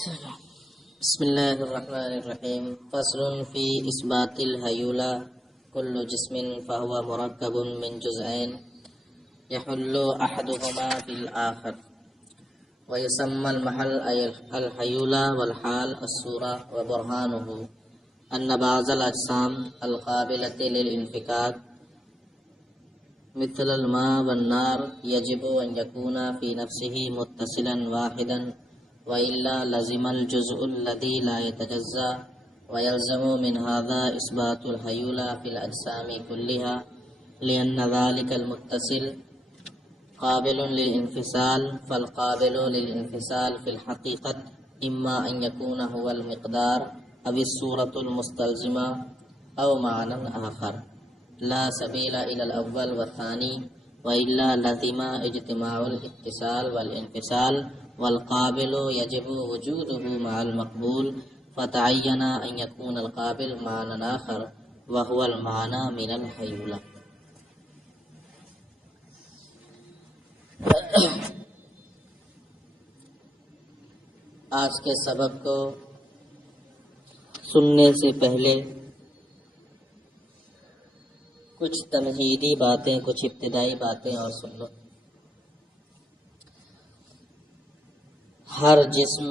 بسم الله الرحمن الرحيم. فصل في إثبات الهيولى. كل جسم فهو مركب من جزئين يحل أحدهما في الآخر، ويسمى المحل الهيولى، والحال الصورة. وبرهانه أن بعض الأجسام القابلة للانفكاك مثل الماء والنار يجب أن يكون في نفسه متصلا واحدا، وإلا لزم الجزء الذي لا يتجزأ. ويلزم من هذا إثبات الهيولى في الأجسام كلها، لأن ذلك المتصل قابل للانفصال، فالقابل للانفصال في الحقيقة إما أن يكون هو المقدار أو الصورة المستلزمة أو معنى آخر، لا سبيل إلى الأول والثاني، وإلا لزم اجتماع الاتصال والانفصال، والقابل يجب وجوده مع المقبول، فتعين أن يكون القابل معنى آخر وهو المعنى من الهيولى. آج کے سبق کو سننے سے پہلے کچھ تمہیدی باتیں، کچھ ابتدائی باتیں اور سن لو. ہر جسم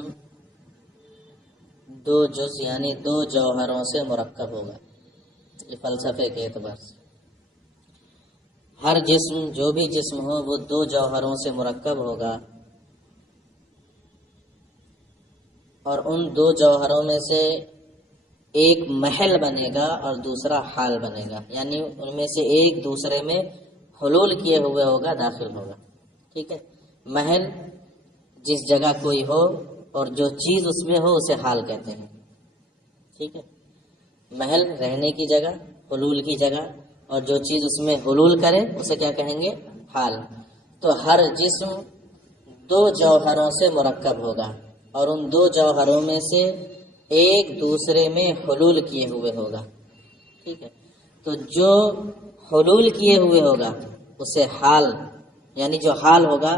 دو جز یعنی دو جوہروں سے مرکب ہوگا. یہ فلسفے کے اعتبار سے ہر جسم، جو بھی جسم ہو، وہ دو جوہروں سے مرکب ہوگا، اور ان دو جوہروں میں سے ایک محل بنے گا اور دوسرا حال بنے گا، یعنی ان میں سے ایک دوسرے میں حلول کیے ہوئے ہوگا، داخل ہوگا. ٹھیک ہے. محل جس جگہ کوئی ہو اور جو چیز اس میں ہو اسے حال کہتے ہیں. ٹھیک ہے. محل رہنے کی جگہ، حلول کی جگہ، اور جو چیز اس میں حلول کرے اسے کیا کہیں گے؟ حال. تو ہر جسم دو جوہروں سے مرکب ہوگا، اور ان دو جوہروں میں سے ایک دوسرے میں حلول کیے ہوئے ہوگا. ٹھیک ہے. تو جو حلول کیے ہوئے ہوگا اسے حال، یعنی جو حال ہوگا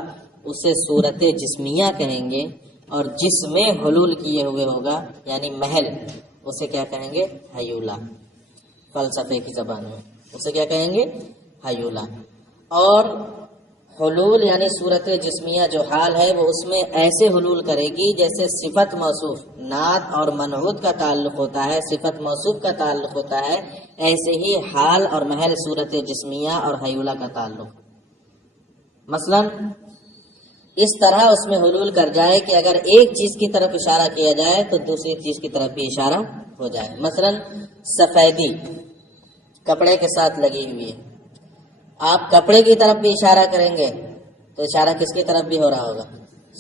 اسے صورت جسمیہ کہیں گے، اور جس میں حلول کیے ہوئے ہوگا یعنی محل، اسے کیا کہیں گے؟ ہیولہ. فلسفے کی زبان میں اسے کیا کہیں گے؟ ہیولہ. اور حلول یعنی صورت جسمیہ جو حال ہے وہ اس میں ایسے حلول کرے گی جیسے صفت موصوف نعت اور منعوت کا تعلق ہوتا ہے، صفت موصوف کا تعلق ہوتا ہے، ایسے ہی حال اور محل صورت جسمیہ اور ہیولہ کا تعلق. مثلا اس طرح اس میں حلول کر جائے کہ اگر ایک چیز کی طرف اشارہ کیا جائے تو دوسری چیز کی طرف بھی اشارہ ہو جائے. مثلا سفیدی کپڑے کے ساتھ لگی ہوئی ہے، آپ کپڑے کی طرف بھی اشارہ کریں گے تو اشارہ کس کی طرف بھی ہو رہا ہوگا؟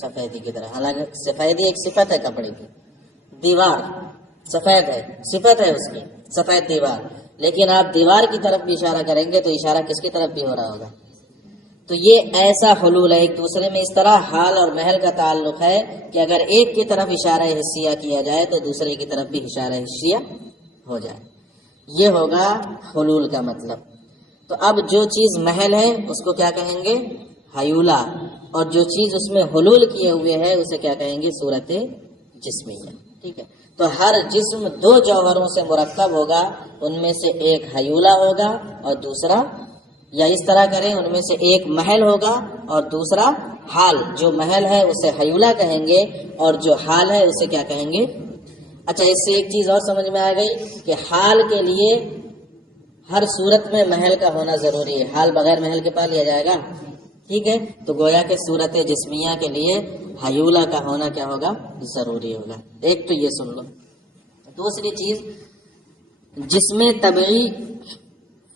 سفیدی کی طرف. حالانکہ سفیدی ایک صفت ہے کپڑے کی. دیوار سفید ہے، صفت ہے اس کی سفید دیوار، لیکن آپ دیوار کی طرف بھی اشارہ کریں گے تو اشارہ کس کی طرف بھی ہو رہا ہوگا؟ تو یہ ایسا حلول ہے ایک دوسرے میں. اس طرح حال اور محل کا تعلق ہے کہ اگر ایک کی طرف اشارہ حسیہ کیا جائے تو دوسرے کی طرف بھی اشارہ حسیہ ہو جائے. یہ ہوگا حلول کا مطلب. تو اب جو چیز محل ہے اس کو کیا کہیں گے؟ ہیولہ. اور جو چیز اس میں حلول کیے ہوئے ہے اسے کیا کہیں گے؟ صورت جسمیہ. ٹھیک ہے. تو ہر جسم دو جوہروں سے مرکب ہوگا، ان میں سے ایک ہیولہ ہوگا اور دوسرا، یا اس طرح کریں، ان میں سے ایک محل ہوگا اور دوسرا حال. جو محل ہے اسے ہیولہ کہیں گے اور جو حال ہے اسے کیا کہیں گے؟ اچھا، اس سے ایک چیز اور سمجھ میں آ گئی کہ حال کے لیے ہر صورت میں محل کا ہونا ضروری ہے. حال بغیر محل کے پا لیا جائے گا. ٹھیک ہے. تو گویا کہ صورت جسمیہ کے لیے ہیولہ کا ہونا کیا ہوگا؟ ضروری ہوگا. ایک تو یہ سن لو. دوسری چیز، جسم طبعی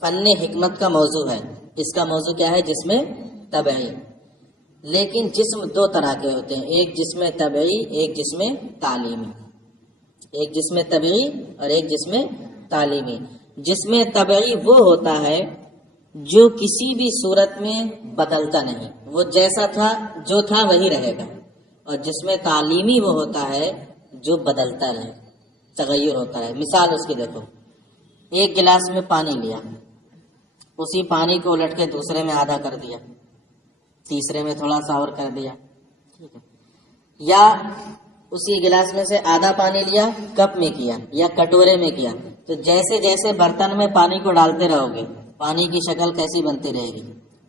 فن حکمت کا موضوع ہے. اس کا موضوع کیا ہے؟ جسم طبعی. لیکن جسم دو طرح کے ہوتے ہیں، ایک جسم طبعی، ایک جسم تعلیمی. ایک جسم طبعی اور ایک جسم تعلیمی. جسم طبعی وہ ہوتا ہے جو کسی بھی صورت میں بدلتا نہیں، وہ جیسا تھا جو تھا وہی رہے گا. اور جسم تعلیمی وہ ہوتا ہے جو بدلتا رہے، تغیر ہوتا ہے. مثال اس کی دیکھو، ایک گلاس میں پانی لیا، اسی پانی کو الٹ کے دوسرے میں آدھا کر دیا، تیسرے میں تھوڑا سا اور کر دیا. ٹھیک ہے. یا اسی گلاس میں سے آدھا پانی لیا، کپ میں کیا یا کٹورے میں کیا، تو جیسے جیسے برتن میں پانی کو ڈالتے رہو گے پانی کی شکل کیسی بنتی رہے گی؟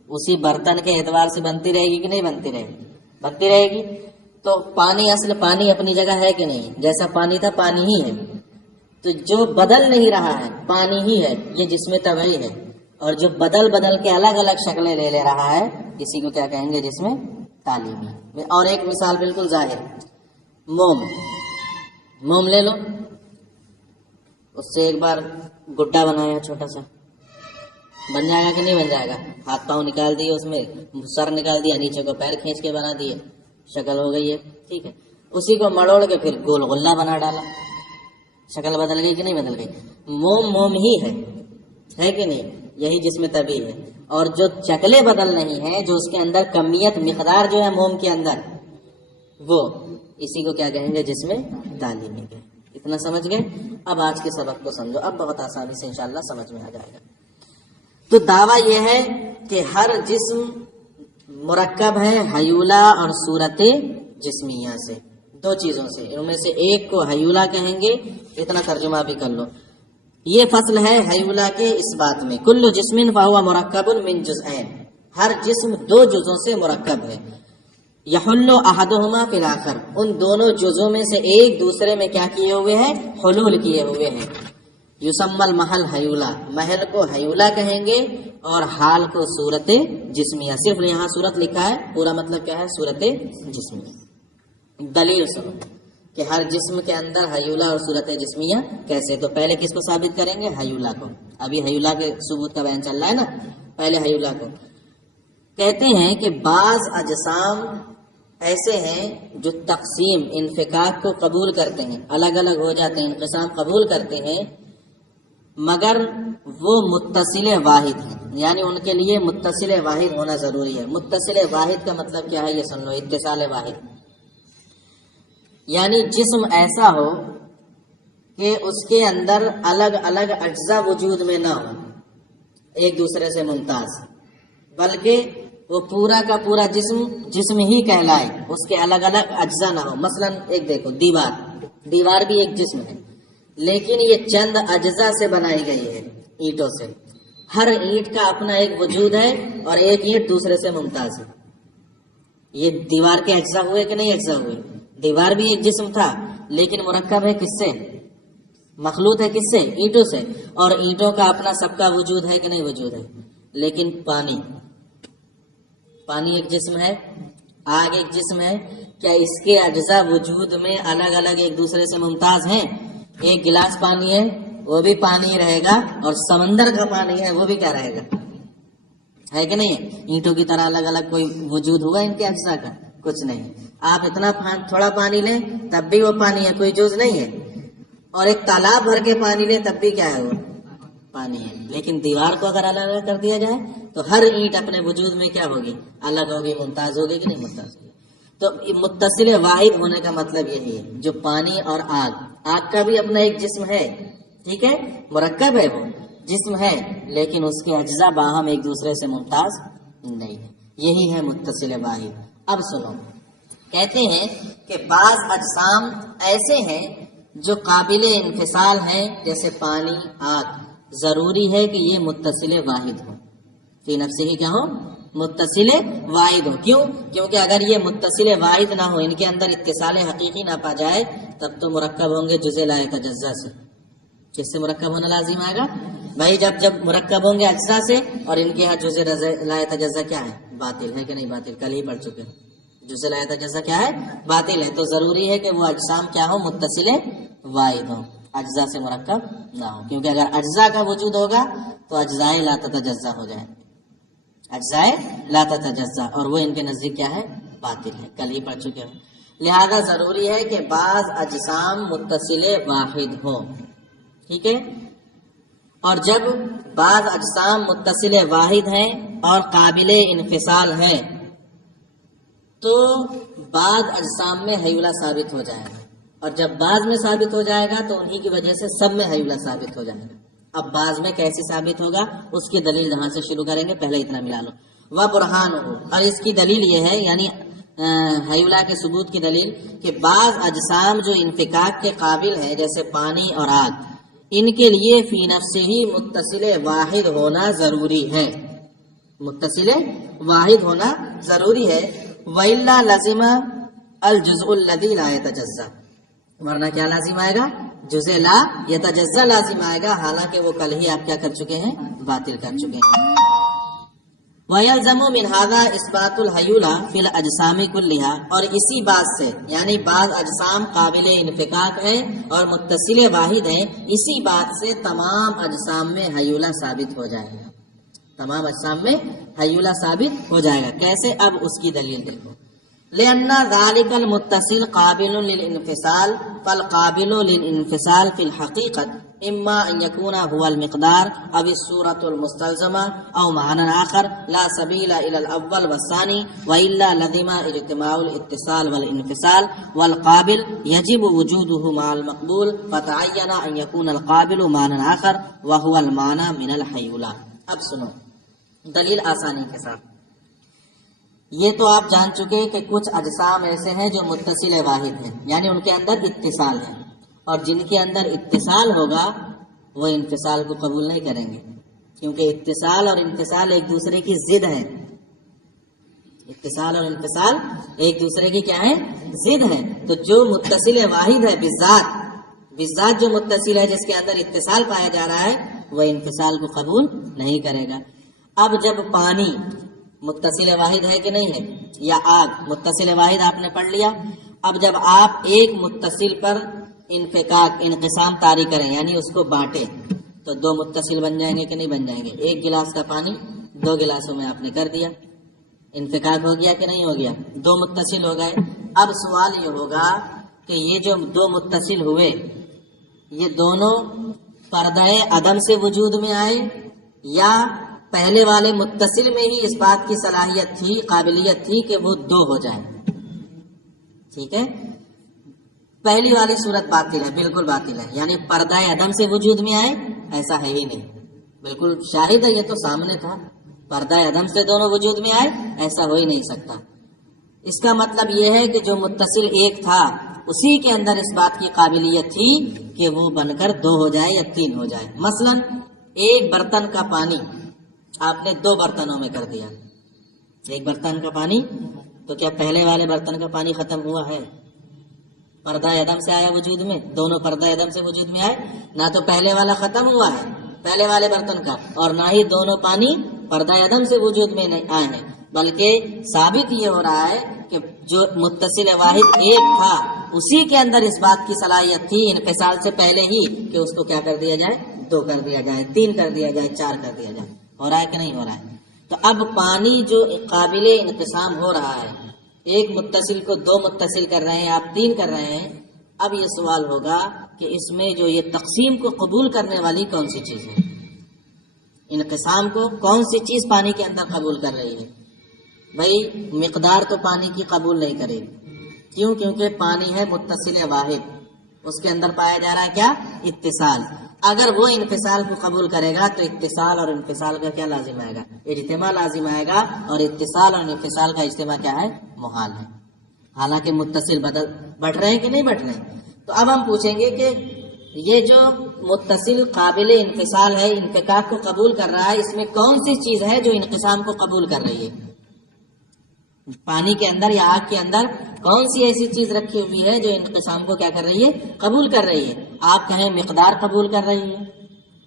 اسی برتن کے اعتبار سے بنتی رہے گی کہ نہیں بنتی رہے گی؟ بنتی رہے گی۔ تو پانی، اصل پانی اپنی جگہ ہے کہ نہیں؟ جیسا پانی تھا پانی ہی ہے۔ تو جو بدل نہیں رہا ہے پانی ہی ہے، یہ جسم طبعی ہے، اور جو بدل کے الگ الگ شکلیں لے رہا ہے اسی کو کیا کہیں گے؟ جسم تعلیمی۔ اور ایک مثال بالکل ظاہر، موم لے لو، اس سے ایک بار گڈا بنایا چھوٹا سا، بن جائے گا کہ نہیں بن جائے گا؟ ہاتھ پاؤں نکال دیے، اس میں سر نکال دیا، نیچے کو پیر کھینچ کے بنا دیے، شکل ہو گئی ہے، ٹھیک ہے۔ اسی کو مڑوڑ کے پھر گول غلہ بنا ڈالا، شکل بدل گئی کہ نہیں بدل گئی؟ موم ہی ہے کہ نہیں؟ یہی جسم طبعی ہے۔ اور جو شکلیں بدل نہیں ہیں، جو اس کے اندر کمیت مقدار جو ہے موم کے اندر، وہ اسی کو کیا کہیں گے؟ جسم تعلیمی ہے۔ اتنا سمجھ گئے؟ اب آج کے سبق کو سمجھو، اب بہت آسانی سے انشاءاللہ سمجھ میں آ جائے گا۔ تو دعویٰ یہ ہے کہ ہر جسم مرکب ہے حیولہ اور صورت جسمیہ سے، دو چیزوں سے، ان میں سے ایک کو حیولہ کہیں گے، اتنا ترجمہ بھی کر لو۔ یہ فصل ہے حیولہ کے اس بات میں، کل جسم فہو مرکب من جزئین، ہر جسم دو جزوں سے مرکب ہے، یحل احدہما فی الاخر، ان دونوں جزوں میں سے ایک دوسرے میں کیا کیے ہوئے ہیں؟ حلول کیے ہوئے ہیں۔ یسمی المحل حیولہ، محل کو حیولہ کہیں گے اور حال کو صورت جسمیہ۔ صرف یہاں صورت لکھا ہے، پورا مطلب کیا ہے؟ صورت جسمیہ۔ دلیل سنو کہ ہر جسم کے اندر حیولہ اور صورت جسمیہ کیسے؟ تو پہلے کس کو ثابت کریں گے؟ حیولہ کو۔ ابھی حیولہ کے ثبوت کا بیان چل رہا ہے نا، پہلے حیولہ کو۔ کہتے ہیں کہ بعض اجسام ایسے ہیں جو تقسیم، انفکاک کو قبول کرتے ہیں، الگ الگ ہو جاتے ہیں، انقسام قبول کرتے ہیں، مگر وہ متصل واحد ہیں، یعنی ان کے لیے متصل واحد ہونا ضروری ہے۔ متصل واحد کا مطلب کیا ہے؟ یہ سن لو، اتصال واحد، یعنی جسم ایسا ہو کہ اس کے اندر الگ الگ اجزاء وجود میں نہ ہو ایک دوسرے سے ممتاز، بلکہ وہ پورا کا پورا جسم ہی کہلائے، اس کے الگ الگ اجزاء نہ ہو۔ مثلا ایک دیکھو، دیوار بھی ایک جسم ہے، لیکن یہ چند اجزاء سے بنائی گئی ہے، اینٹوں سے۔ ہر اینٹ کا اپنا ایک وجود ہے اور ایک اینٹ دوسرے سے ممتاز ہے۔ یہ دیوار کے اجزاء ہوئے کہ نہیں اجزاء ہوئے؟ دیوار بھی ایک جسم تھا، لیکن مرکب ہے کس سے؟ مخلوط ہے کس سے؟ اینٹوں سے، اور اینٹوں کا اپنا سب کا وجود ہے کہ نہیں وجود ہے؟ لیکن پانی ایک جسم ہے، آگ ایک جسم ہے، کیا اس کے اجزاء وجود میں الگ الگ ایک دوسرے سے ممتاز ہیں؟ ایک گلاس پانی ہے وہ بھی پانی ہی رہے گا، اور سمندر کا پانی ہے وہ بھی کیا رہے گا؟ ہے کہ نہیں ہے؟ اینٹوں کی طرح الگ الگ کوئی وجود ہوگا ان کے اجزاء کا؟ کچھ نہیں۔ آپ اتنا تھوڑا پانی لیں تب بھی وہ پانی ہے، کوئی جز نہیں ہے، اور ایک تالاب بھر کے پانی لیں تب بھی کیا ہے؟ وہ پانی ہے۔ لیکن دیوار کو اگر الگ الگ کر دیا جائے تو ہر اینٹ اپنے وجود میں کیا ہوگی؟ الگ ہوگی، ممتاز ہوگی کہ نہیں ممتاز ہوگی؟ تو متصل واحد ہونے کا مطلب یہی ہے، جو پانی اور آگ کا بھی اپنا ایک جسم ہے، ٹھیک ہے، مرکب ہے، وہ جسم ہے، لیکن اس کے اجزاء باہم ایک دوسرے سے ممتاز نہیں ہے، یہی ہے متصل واحد۔ اب سنو، کہتے ہیں کہ بعض اجسام ایسے ہیں جو قابل انفصال ہیں، جیسے پانی، آگ، ضروری ہے کہ یہ متصل واحد ہو، فی نفسہ ہی کیا ہو؟ متصل واحد ہو۔ کیوں؟ کیونکہ اگر یہ متصل واحد نہ ہو، ان کے اندر اتصال حقیقی نہ پا جائے، تب تو مرکب ہوں گے جزء لا یتجزا سے۔ کس سے مرکب ہونا لازم آئے گا؟ بھائی جب مرکب ہوں گے اجزاء سے، اور ان کے یہاں جزء لا یتجزا کیا ہے؟ باطل ہے کہ نہیں باطل؟ کل ہی پڑھ چکے، جزء لا یتجزا کیا ہے؟ باطل ہے۔ تو ضروری ہے کہ وہ اجسام کیا ہو؟ متصل واحد ہو، اجزاء سے مرکب نہ ہو، کیونکہ اگر اجزاء کا وجود ہوگا تو اجزاء لا تتجزا ہو جائے، اجزاء لا تتجزا، اور وہ ان کے نزدیک کیا ہے؟ باطل ہے، کل ہی پڑھ چکے ہو۔ لہذا ضروری ہے کہ بعض اجسام متصل واحد ہوں، ٹھیک ہے؟ اور جب بعض اجسام متصل واحد ہیں اور قابل انفصال ہیں تو بعض اجسام میں حیولہ ثابت ہو جائے گا، اور جب بعض میں ثابت ہو جائے گا تو انہی کی وجہ سے سب میں حیولہ ثابت ہو جائے گا۔ اب بعض میں کیسے ثابت ہوگا اس کی دلیل جہاں سے شروع کریں گے، پہلے اتنا ملا لو۔ وہ برہان ہو، اور اس کی دلیل یہ ہے، یعنی حیولہ کے ثبوت کی دلیل کہ بعض اجسام جو انفکاک کے قابل ہیں جیسے پانی اور آگ، ان کے لیے فی نفسہ ہی متصل واحد ہونا ضروری ہے، متصل واحد ہونا ضروری ہے، وَإِلَّا لَزِمَ الْجُزْءُ الَّذِي لَا يَتَجَزَّأُ، ورنہ کیا لازم آئے گا؟ جزء لا یتجزا لازم آئے گا، حالانکہ وہ کل ہی آپ کیا کر چکے ہیں؟ باطل کر چکے ہیں۔ وَيَلْزَمُ مِنْ هَذَا إِثْبَاتُ الْحَیُولَةِ فِي الْأَجْسَامِ كُلِّهَا، اور اسی بات سے یعنی بعض اجسام قابل انفکاک ہیں اور متصل واحد ہیں، اسی بات سے تمام اجسام میں حیولہ ثابت ہو جائے گا، تمام اجسام میں حیولہ ثابت ہو جائے گا۔ کیسے؟ اب اس کی دلیل دیکھو، لأن ذلك المتصل قابل للانفصال فالقابل للانفصال في الحقيقة إما أن يكون هو المقدار أو الصورة المستلزمة أو معنى آخر لا سبيل إلى الأول والثاني، وإلا لزم اجتماع الاتصال والانفصال، والقابل يجب وجوده مع المقبول، فتعين أن يكون القابل معنى آخر وهو المعنى من الحيولة۔ اب سنو دلیل آسانی کے ساتھ۔ یہ تو آپ جان چکے کہ کچھ اجسام ایسے ہیں جو متصل واحد ہیں، یعنی ان کے اندر اتصال ہے، اور جن کے اندر اتصال ہوگا وہ انفصال کو قبول نہیں کریں گے، کیونکہ اتصال اور انفصال ایک دوسرے کی ضد ہے، اتصال اور انفصال ایک دوسرے کی کیا ہے؟ ضد ہے۔ تو جو متصل واحد ہے بالذات جو متصل ہے جس کے اندر اتصال پایا جا رہا ہے، وہ انفصال کو قبول نہیں کرے گا۔ اب جب پانی متصل واحد ہے کہ نہیں ہے، یا آگ متصل واحد آپ نے پڑھ لیا، اب جب آپ ایک متصل پر انقسام طاری کریں یعنی اس کو بانٹیں تو دو متصل بن جائیں گے کہ نہیں بن جائیں گے؟ ایک گلاس کا پانی دو گلاسوں میں آپ نے کر دیا، انفکاک ہو گیا کہ نہیں ہو گیا؟ دو متصل ہو گئے۔ اب سوال یہ ہوگا کہ یہ جو دو متصل ہوئے یہ دونوں پردہ عدم سے وجود میں آئے یا پہلے والے متصل میں ہی اس بات کی صلاحیت تھی، قابلیت تھی کہ وہ دو ہو جائیں؟ ٹھیک ہے، پہلی والی صورت باطل ہے، بالکل باطل ہے، یعنی پردہ عدم سے وجود میں آئے ایسا ہے ہی نہیں، بالکل شاہد ہے، یہ تو سامنے تھا، پردہ عدم سے دونوں وجود میں آئے ایسا ہو ہی نہیں سکتا۔ اس کا مطلب یہ ہے کہ جو متصل ایک تھا اسی کے اندر اس بات کی قابلیت تھی کہ وہ بن کر دو ہو جائے یا تین ہو جائے۔ مثلا ایک برتن کا پانی آپ نے دو برتنوں میں کر دیا، ایک برتن کا پانی، تو کیا پہلے والے برتن کا پانی ختم ہوا ہے؟ پردہ عدم سے آیا وجود میں، دونوں پردہ عدم سے وجود میں آئے، نہ تو پہلے والا ختم ہوا ہے پہلے والے برتن کا، اور نہ ہی دونوں پانی پردہ عدم سے وجود میں نہیں آئے ہیں، بلکہ ثابت یہ ہو رہا ہے کہ جو متصل واحد ایک تھا اسی کے اندر اس بات کی صلاحیت تھی انفصال سے پہلے ہی کہ اس کو کیا کر دیا جائے؟ دو کر دیا جائے، تین کر دیا جائے، چار کر دیا جائے۔ ہو رہا ہے کہ نہیں ہو رہا ہے؟ تو اب پانی جو قابل انقسام ہو رہا ہے، ایک متصل کو دو متصل کر رہے ہیں، آپ تین کر رہے ہیں، اب یہ سوال ہوگا کہ اس میں جو یہ تقسیم کو قبول کرنے والی کون سی چیز ہے؟ انقسام کو کون سی چیز پانی کے اندر قبول کر رہی ہے؟ بھائی مقدار تو پانی کی قبول نہیں کرے گی، کیوں؟ کیونکہ پانی ہے متصل واحد، اس کے اندر پایا جا رہا ہے کیا؟ اتصال۔ اگر وہ انفصال کو قبول کرے گا تو اتصال اور انفصال کا کیا لازم آئے گا؟ اجتماع لازم آئے گا، اور اتصال اور انفصال کا اجتماع کیا ہے؟ محال ہے، حالانکہ متصل بٹ رہے ہیں کہ نہیں بٹ رہے ہیں۔ تو اب ہم پوچھیں گے کہ یہ جو متصل قابل انفصال ہے، انفکاک کو قبول کر رہا ہے، اس میں کون سی چیز ہے جو انقسام کو قبول کر رہی ہے؟ پانی کے اندر یا آگ کے اندر کون سی ایسی چیز رکھی ہوئی ہے جو انقسام کو کیا کر رہی ہے؟ قبول کر رہی ہے۔ آپ کہیں مقدار قبول کر رہی ہے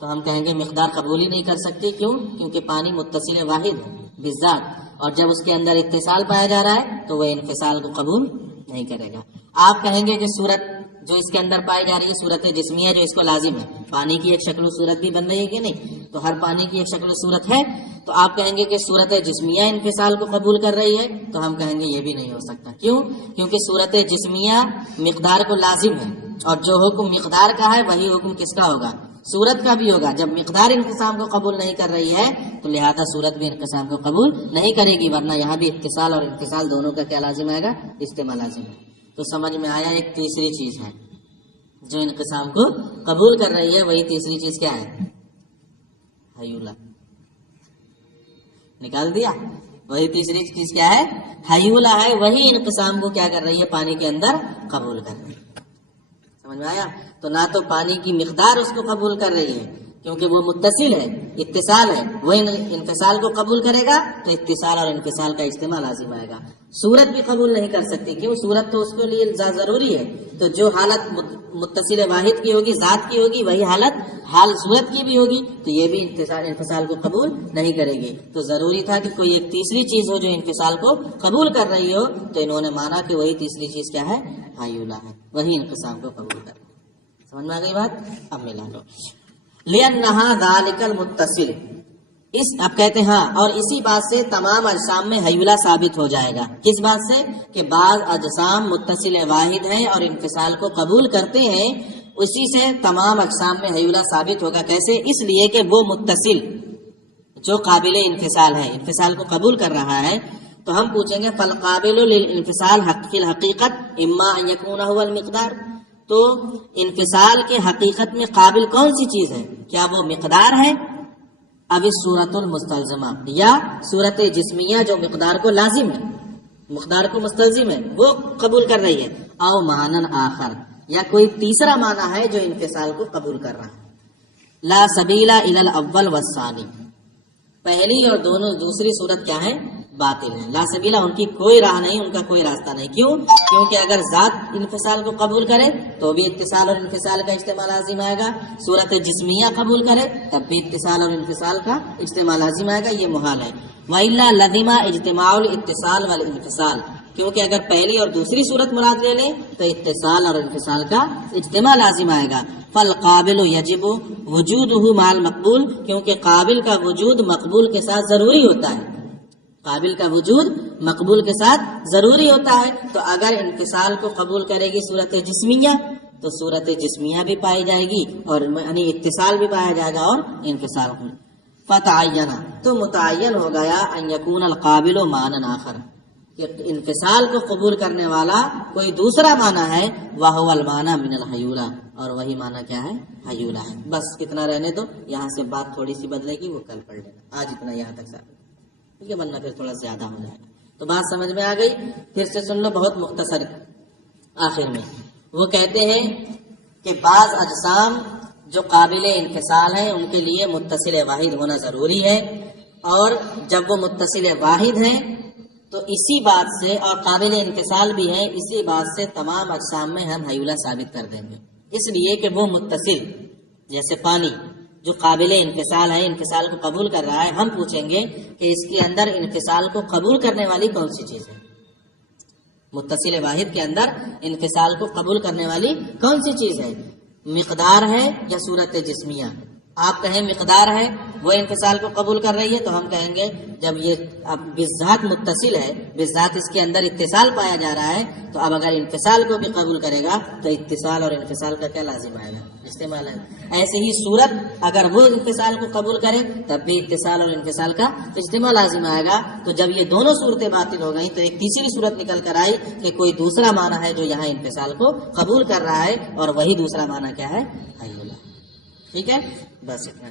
تو ہم کہیں گے مقدار قبول ہی نہیں کر سکتی، کیوں؟ کیونکہ پانی متصل واحد ہے بالذات، اور جب اس کے اندر اتصال پایا جا رہا ہے تو وہ انفصال کو قبول نہیں کرے گا۔ آپ کہیں گے کہ صورت جو اس کے اندر پائی جا رہی ہے صورت جسمیہ جو اس کو لازم ہے، پانی کی ایک شکل و صورت بھی بن رہی ہے کہ نہیں؟ تو ہر پانی کی ایک شکل و صورت ہے، تو آپ کہیں گے کہ صورت جسمیہ انفصال کو قبول کر رہی ہے، تو ہم کہیں گے یہ بھی نہیں ہو سکتا، کیوں؟ کیونکہ صورت جسمیہ مقدار کو لازم ہے، اور جو حکم مقدار کا ہے وہی حکم کس کا ہوگا؟ صورت کا بھی ہوگا۔ جب مقدار انقسام کو قبول نہیں کر رہی ہے تو لہذا صورت بھی انقسام کو قبول نہیں کرے گی، ورنہ یہاں بھی اتصال اور انفصال دونوں کا کیا لازم آئے گا؟ اجتماع لازم ہے۔ تو سمجھ میں آیا ایک تیسری چیز ہے جو انقسام کو قبول کر رہی ہے، وہی تیسری چیز کیا ہے؟ حیولہ۔ نکال دیا؟ وہی تیسری چیز کیا ہے؟ حیولہ ہے، وہی انقسام کو کیا کر رہی ہے؟ پانی کے اندر قبول کر رہی ہے. سمجھ میں آیا؟ تو نہ تو پانی کی مقدار اس کو قبول کر رہی ہے کیونکہ وہ متصل ہے، اتصال ہے، وہ انفصال کو قبول کرے گا تو اتصال اور انفصال کا اجتماع لازم آئے گا. صورت بھی قبول نہیں کر سکتی، کیوں؟ صورت تو اس کے لیے ضروری ہے. تو جو حالت متصل واحد کی ہوگی، ذات کی ہوگی، وہی حالت حال صورت کی بھی ہوگی، تو یہ بھی انفصال کو قبول نہیں کرے گی. تو ضروری تھا کہ کوئی ایک تیسری چیز ہو جو انفصال کو قبول کر رہی ہو. تو انہوں نے مانا کہ وہی تیسری چیز کیا ہے؟ حیولہ ہے، وہی انقسام کو قبول کر رہی ہے. سمجھ میں آ گئی بات؟ اب ملا لو. لِأَنَّهَا ذَلِكَ الْمُتَّصِلِ، اب کہتے ہیں ہاں، اور اسی بات سے تمام اجسام میں حیولہ ثابت ہو جائے گا. کس بات سے؟ کہ بعض اجسام متصل واحد ہیں اور انفصال کو قبول کرتے ہیں، اسی سے تمام اجسام میں حیولہ ثابت ہوگا. کیسے؟ اس لیے کہ وہ متصل جو قابل انفصال ہے، انفصال کو قبول کر رہا ہے. تو ہم پوچھیں گے فالقابل للانفصال فی الحقیقت اما ان یکون هو المقدار، تو انفصال کے حقیقت میں قابل کون سی چیز ہے؟ کیا وہ مقدار ہے؟ اب اس صورت المستلزمہ، یا صورت جسمیہ جو مقدار کو لازم ہے، مقدار کو مستلزم ہے، وہ قبول کر رہی ہے. او معنی آخر، یا کوئی تیسرا معنی ہے جو انفصال کو قبول کر رہا ہے. لا سبیل الی الاول والثانی، پہلی اور دوسری صورت کیا ہے؟ باطل ہے. لا سبیلہ، ان کی کوئی راہ نہیں، ان کا کوئی راستہ نہیں. کیوں؟ کیونکہ اگر ذات انفصال کو قبول کرے تو بھی اتصال اور انفصال کا اجتماع لازم آئے گا، صورت جسمیہ قبول کرے تب بھی اتصال اور انفصال کا اجتماع لازم آئے گا. یہ محال ہے. وَإِلَّا لَزِمَ اجتماع الاتصال والانفصال، کیونکہ اگر پہلی اور دوسری صورت مراد لے لیں تو اتصال اور انفصال کا اجتماع لازم آئے گا. فالقابل یجب وجودہ مع المقبول، کیونکہ قابل کا وجود مقبول کے ساتھ ضروری ہوتا ہے. قابل کا وجود مقبول کے ساتھ ضروری ہوتا ہے. تو اگر انفصال کو قبول کرے گی صورت جسمیہ تو صورت جسمیہ بھی پائی جائے گی، اور یعنی اتصال بھی پایا جائے گا اور انفصال بھی. فتعینہ، تو متعین ہو گیا ان یکون القابل معنی آخر، کہ انفصال کو قبول کرنے والا کوئی دوسرا معنی ہے، وہو المعنی من الحیولہ، اور وہی معنی کیا ہے؟ حیولہ ہے. بس کتنا رہنے دو، یہاں سے بات تھوڑی سی بدلے گی، وہ کل پڑھ لینا. آج اتنا یہاں تک ثابت، ٹھیک ہے، ورنہ پھر تھوڑا زیادہ ہو جائے گا. تو بات سمجھ میں آ گئی؟ پھر سے سن لو بہت مختصر. آخر میں وہ کہتے ہیں کہ بعض اجسام جو قابل انفصال ہیں ان کے لیے متصل واحد ہونا ضروری ہے، اور جب وہ متصل واحد ہیں تو اسی بات سے، اور قابل انفصال بھی ہیں، اسی بات سے تمام اجسام میں ہم حیولہ ثابت کر دیں گے. اس لیے کہ وہ متصل، جیسے پانی جو قابل انفصال ہے، انفصال کو قبول کر رہا ہے، ہم پوچھیں گے کہ اس کے اندر انفصال کو قبول کرنے والی کون سی چیز ہے؟ متصل واحد کے اندر انفصال کو قبول کرنے والی کون سی چیز ہے؟ مقدار ہے یا صورت جسمیہ؟ آپ کہیں مقدار ہے، وہ انفصال کو قبول کر رہی ہے، تو ہم کہیں گے جب یہ اب بالذات متصل ہے، بالذات اس کے اندر اتصال پایا جا رہا ہے، تو اب اگر انفصال کو بھی قبول کرے گا تو اتصال اور انفصال کا کیا لازم آئے گا؟ استعمال ہے. ایسے ہی صورت اگر وہ انفصال کو قبول کرے تب بھی اتصال اور انفصال کا اجتماع لازم آئے گا. تو جب یہ دونوں صورتیں باطل ہو گئیں تو ایک تیسری صورت نکل کر آئی کہ کوئی دوسرا معنی ہے جو یہاں انفصال کو قبول کر رہا ہے، اور وہی دوسرا معنی کیا ہے؟ حیولہ. ٹھیک ہے، بس اتنا.